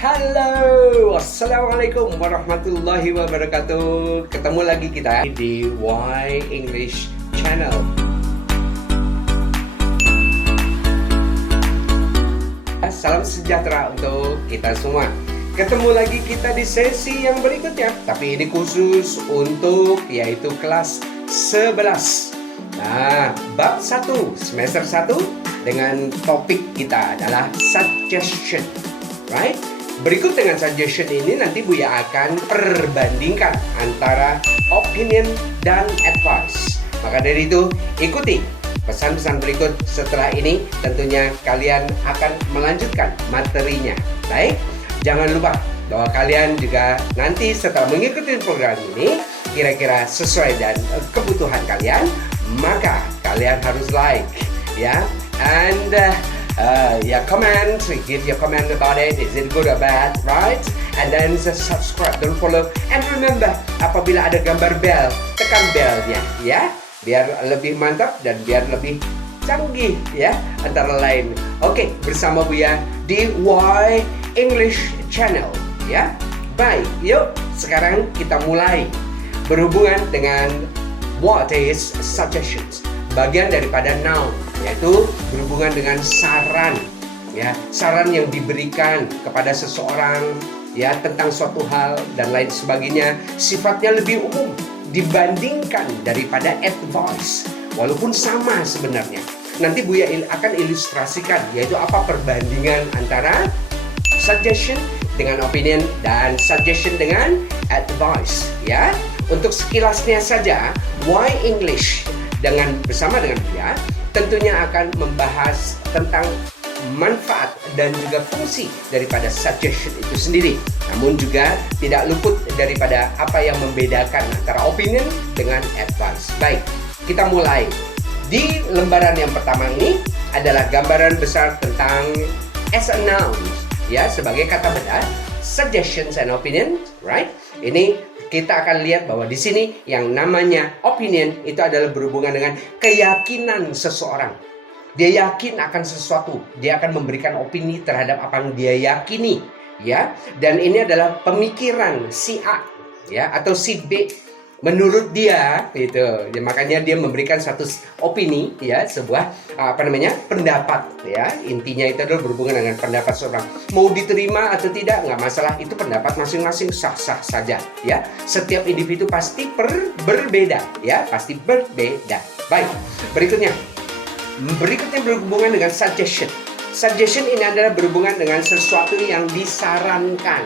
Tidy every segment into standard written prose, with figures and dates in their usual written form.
Halo, Assalamualaikum warahmatullahi wabarakatuh. Ketemu lagi kita di Why English Channel. Salam sejahtera untuk kita semua. Ketemu lagi kita di sesi yang berikutnya, tapi ini khusus untuk yaitu kelas 11. Nah, bab 1 semester 1 dengan topik kita adalah suggestion. Right? Berikut dengan suggestion ini nanti Buya akan perbandingkan antara opinion dan advice. Maka dari itu ikuti pesan-pesan berikut setelah ini. Tentunya kalian akan melanjutkan materinya. Baik, jangan lupa bahwa kalian juga nanti setelah mengikuti program ini kira-kira sesuai dan kebutuhan kalian, maka kalian harus like ya, and comment, give your comment about it. Is it good or bad, right? And then subscribe, don't follow. And remember, apabila ada gambar bell, tekan belnya, ya, biar lebih mantap dan biar lebih canggih, ya, antara lain. Oke, bersama Buya di Why English Channel, ya. Baik, yuk, sekarang kita mulai berhubungan dengan what is suggestions. Bagian daripada noun, yaitu berhubungan dengan saran, ya, saran yang diberikan kepada seseorang, ya, tentang suatu hal dan lain sebagainya. Sifatnya lebih umum dibandingkan daripada advice, walaupun sama sebenarnya. Nanti Buya akan ilustrasikan, yaitu apa perbandingan antara suggestion dengan opinion dan suggestion dengan advice, ya. Untuk sekilasnya saja, Why English bersama dengan Buya tentunya akan membahas tentang manfaat dan juga fungsi daripada suggestion itu sendiri. Namun juga tidak luput daripada apa yang membedakan antara opinion dengan advice. Baik, kita mulai. Di lembaran yang pertama ini adalah gambaran besar tentang as a noun, ya, sebagai kata benda, suggestions and opinion, right? Ini kita akan lihat bahwa di sini yang namanya opinion itu adalah berhubungan dengan keyakinan seseorang. Dia yakin akan sesuatu, dia akan memberikan opini terhadap apa yang dia yakini, ya. Dan ini adalah pemikiran si A, ya, atau si B. Menurut dia, gitu. Ya, makanya dia memberikan satu opini, ya, sebuah pendapat, ya. Intinya itu adalah berhubungan dengan pendapat seorang. Mau diterima atau tidak, nggak masalah. Itu pendapat masing-masing, sah-sah saja, ya. Setiap individu pasti berbeda, ya, pasti berbeda. Baik, berikutnya berhubungan dengan suggestion. Suggestion ini adalah berhubungan dengan sesuatu yang disarankan.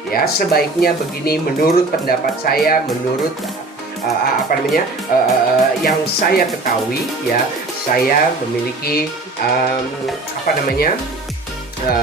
Ya, sebaiknya begini menurut pendapat saya, menurut yang saya ketahui, ya, saya memiliki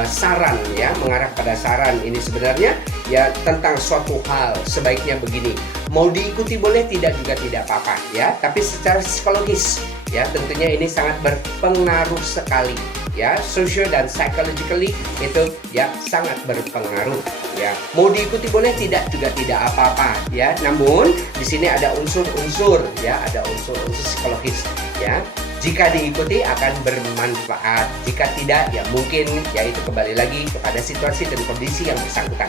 saran, ya, mengarah pada saran ini sebenarnya ya tentang suatu hal sebaiknya begini. Mau diikuti boleh, tidak juga tidak apa-apa, ya, tapi secara psikologis, ya, tentunya ini sangat berpengaruh sekali, ya, social dan psychologically itu ya sangat berpengaruh, ya. Mau diikuti boleh, tidak juga tidak apa-apa, ya. Namun di sini ada unsur-unsur, ya, ada unsur-unsur psikologis, ya. Jika diikuti akan bermanfaat, jika tidak ya mungkin ya itu kembali lagi kepada situasi dan kondisi yang bersangkutan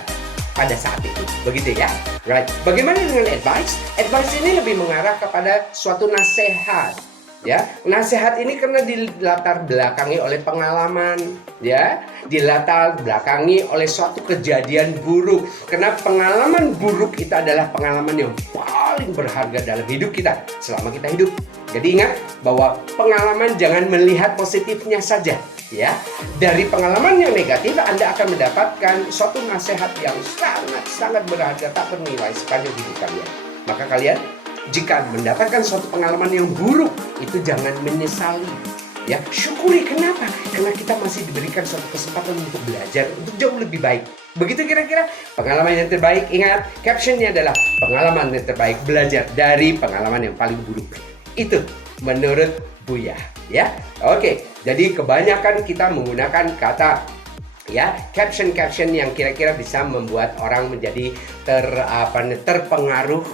pada saat itu, begitu ya. Right. Bagaimana dengan advice? Advice ini lebih mengarah kepada suatu nasihat. Ya, nasihat ini karena dilatar belakangi oleh pengalaman, ya, dilatar belakangi oleh suatu kejadian buruk. Karena pengalaman buruk itu adalah pengalaman yang paling berharga dalam hidup kita selama kita hidup. Jadi ingat bahwa pengalaman jangan melihat positifnya saja, ya. Dari pengalaman yang negatif Anda akan mendapatkan suatu nasihat yang sangat berharga, tak bernilai sepanjang hidup kalian. Maka kalian jika mendapatkan suatu pengalaman yang buruk, itu jangan menyesali, ya, syukuri. Kenapa? Karena kita masih diberikan suatu kesempatan untuk belajar untuk jauh lebih baik. Begitu kira-kira pengalaman yang terbaik. Ingat, captionnya adalah pengalaman yang terbaik, belajar dari pengalaman yang paling buruk. Itu menurut Buya, ya. Oke, jadi kebanyakan kita menggunakan kata, ya, caption yang kira-kira bisa membuat orang menjadi terpengaruh,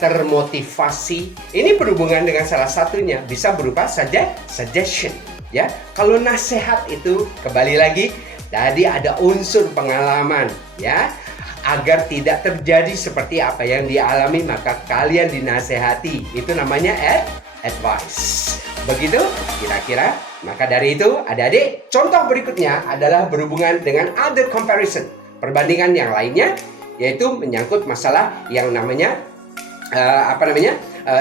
termotivasi. Ini berhubungan dengan salah satunya bisa berupa saja suggestion, ya. Kalau nasihat itu kembali lagi Jadi ada unsur pengalaman ya. Agar tidak terjadi seperti apa yang dialami, maka kalian dinasehati. Itu namanya advice. Begitu kira-kira. Maka dari itu adik-adik, contoh berikutnya adalah berhubungan dengan other comparison, perbandingan yang lainnya, yaitu menyangkut masalah yang namanya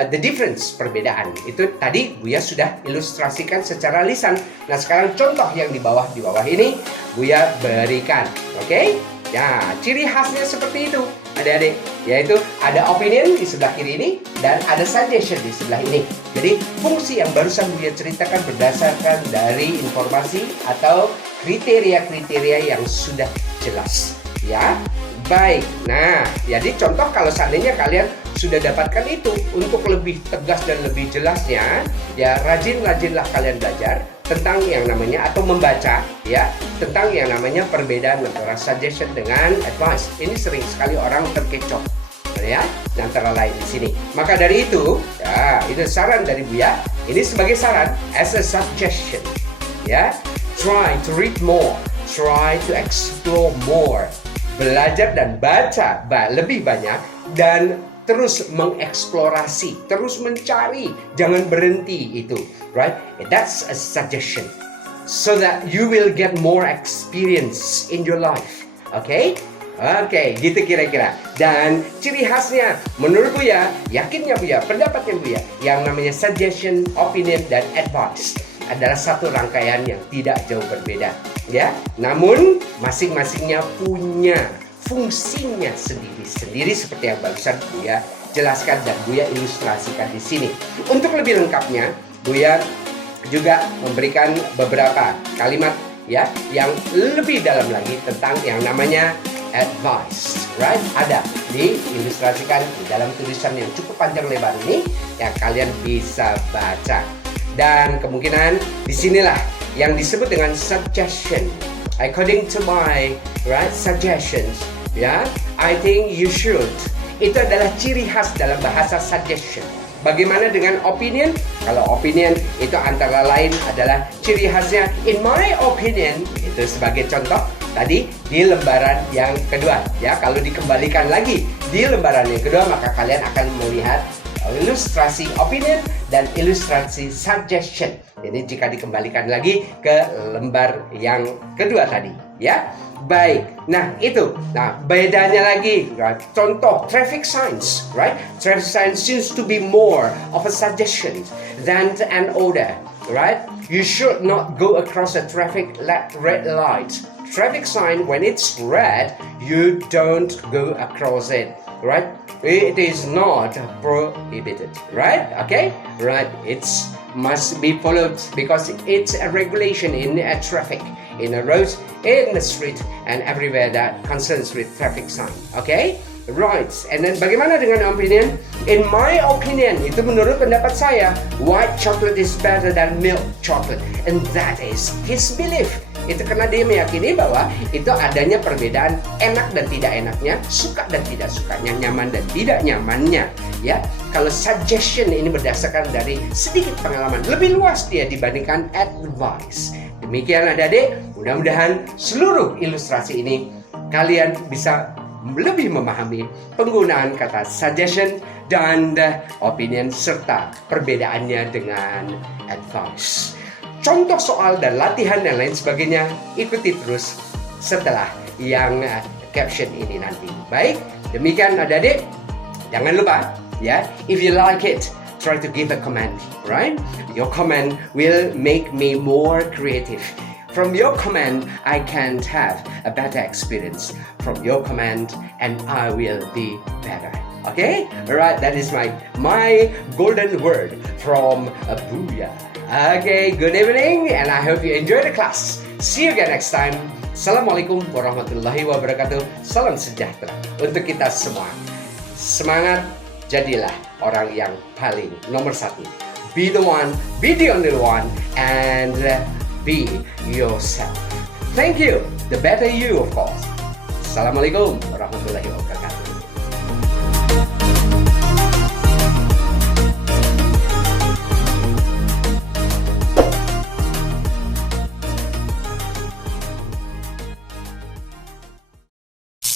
the difference, perbedaan. Itu tadi Buya sudah ilustrasikan secara lisan. Nah sekarang contoh yang di bawah ini Buya berikan. Oke? Ya, ciri khasnya seperti itu adik-adik, yaitu ada opinion di sebelah kiri ini dan ada suggestion di sebelah ini. Jadi fungsi yang barusan Buya ceritakan berdasarkan dari informasi atau kriteria-kriteria yang sudah jelas ya. Baik, nah jadi contoh kalau seandainya kalian sudah dapatkan itu, untuk lebih tegas dan lebih jelasnya ya rajin-rajinlah kalian belajar tentang yang namanya atau membaca ya tentang yang namanya perbedaan antara suggestion dengan advice. Ini sering sekali orang terkecoh ya, antara lain di sini. Maka dari itu ya itu saran dari Buya. Ini sebagai saran as a suggestion ya. Try to read more, try to explore more. Belajar dan baca lebih banyak dan terus mengeksplorasi, terus mencari, jangan berhenti itu, right? That's a suggestion, so that you will get more experience in your life, okay? Oke, gitu kira-kira. Dan ciri khasnya, menurut Buya, yakinnya Buya, pendapatnya Buya, yang namanya suggestion, opinion, dan advice adalah satu rangkaian yang tidak jauh berbeda, ya. Namun masing-masingnya punya fungsinya sendiri-sendiri seperti yang barusan Buya jelaskan dan Buya ilustrasikan di sini. Untuk lebih lengkapnya, Buya juga memberikan beberapa kalimat ya yang lebih dalam lagi tentang yang namanya advice, right? Ada diilustrasikan di dalam tulisan yang cukup panjang lebar ini yang kalian bisa baca. Dan kemungkinan disinilah yang disebut dengan suggestion. According to my suggestions, I think you should. Itu adalah ciri khas dalam bahasa suggestion. Bagaimana dengan opinion? Kalau opinion itu antara lain adalah ciri khasnya in my opinion. Itu sebagai contoh tadi di lembaran yang kedua. Ya, kalau dikembalikan lagi di lembaran yang kedua, maka kalian akan melihat ilustrasi opinion dan ilustrasi suggestion. Jadi jika dikembalikan lagi ke lembar yang kedua tadi, ya. Baik. Nah, itu. Nah, bedanya lagi, right? Contoh traffic signs, right? Traffic signs seems to be more of a suggestion than an order, right? You should not go across a red light. Traffic sign, when it's red, you don't go across it, right? It is not prohibited, right? Okay, right? It's must be followed because it's a regulation in a traffic, in a road, in the street, and everywhere that concerns with traffic sign. Okay, right? And then bagaimana dengan opinion? In my opinion, itu menurut pendapat saya, white chocolate is better than milk chocolate, and that is his belief. Itu karena dia meyakini bahwa itu adanya perbedaan enak dan tidak enaknya, suka dan tidak sukanya, nyaman dan tidak nyamannya. Ya, kalau suggestion ini berdasarkan dari sedikit pengalaman, lebih luas dia dibandingkan advice. Demikian adik-adik, mudah-mudahan seluruh ilustrasi ini kalian bisa lebih memahami penggunaan kata suggestion dan opinion serta perbedaannya dengan advice. Contoh soal dan latihan dan lain sebagainya ikuti terus setelah yang caption ini nanti. Baik, demikian adik-adik. Jangan lupa ya, if you like it, try to give a comment, right? Your comment will make me more creative. From your comment, I can have a better experience. From your comment, and I will be better. Okay? Alright, that is my golden word from Buya. Okay, good evening, and I hope you enjoy the class. See you again next time. Assalamualaikum warahmatullahi wabarakatuh. Salam sejahtera untuk kita semua. Semangat, jadilah orang yang paling nomor satu. Be the one, be the only one, and be yourself. Thank you, the better you of course. Assalamualaikum warahmatullahi wabarakatuh.